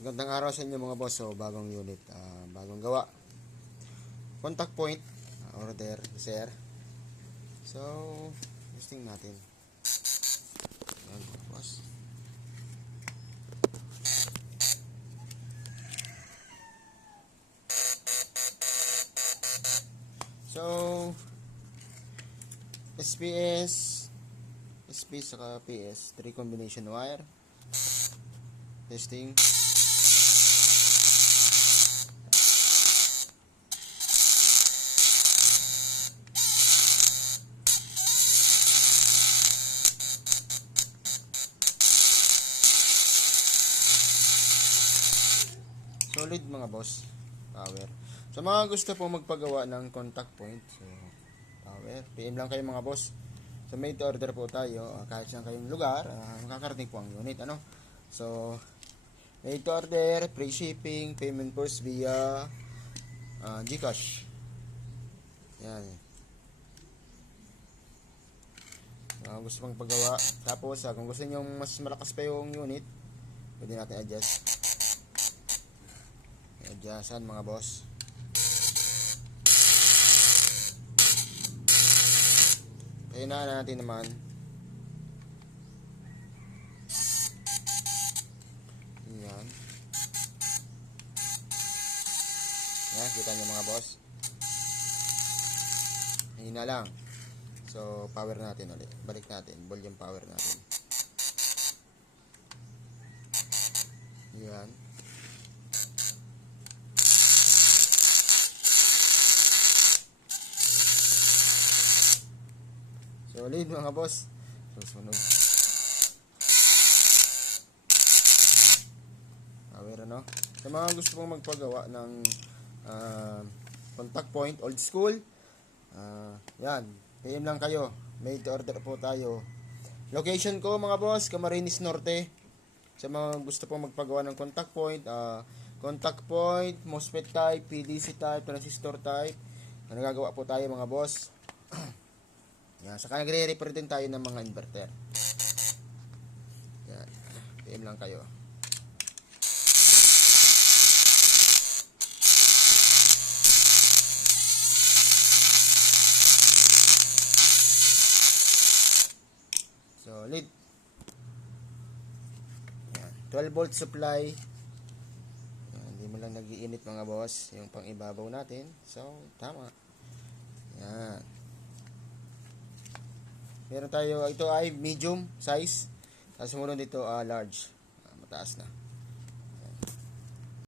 Gandang araw sa inyo mga boss. So, bagong unit, bagong gawa. Contact point, order, sir. So, testing natin. Ayan mga boss. So, SPS, SP saka PS, 3 combination wire. Testing. Solid mga boss. Power. Sa mga gusto pong magpagawa ng contact point, so power, PM lang kayo mga boss. So made to order po tayo, kahit saan kayong lugar, makakarating po ang unit, ano. So made to order, free shipping, payment course via GCash. Yan. Gusto pang pagawa. Tapos kung gusto niyo mas malakas pa yung unit, pwede natin adjust. Adjustan mga boss. Kailangan natin naman. Yan. Yan, kita nyo mga boss. Hina lang. So, power natin ulit. Balik natin. Volume power natin. Yan. Solid mga boss. Susunod. Power ano. Sa mga gusto pong magpagawa ng contact point, old school. Yan. PM lang kayo. Made to order po tayo. Location ko mga boss, Camarines Norte. Sa mga gusto pong magpagawa ng contact point, MOSFET type, PDC type, transistor type. Nagagawa po tayo mga boss. Yan, saka nagre-repair din tayo ng mga inverter. Yan. PM lang kayo. Solid. Yan. 12 volt supply. Yan, hindi mo lang nagiinit mga boss. Yung pang ibabaw natin. So, tama. Yan. Meron tayo, ito ay medium size. Tapos sumunod dito large. Mataas na.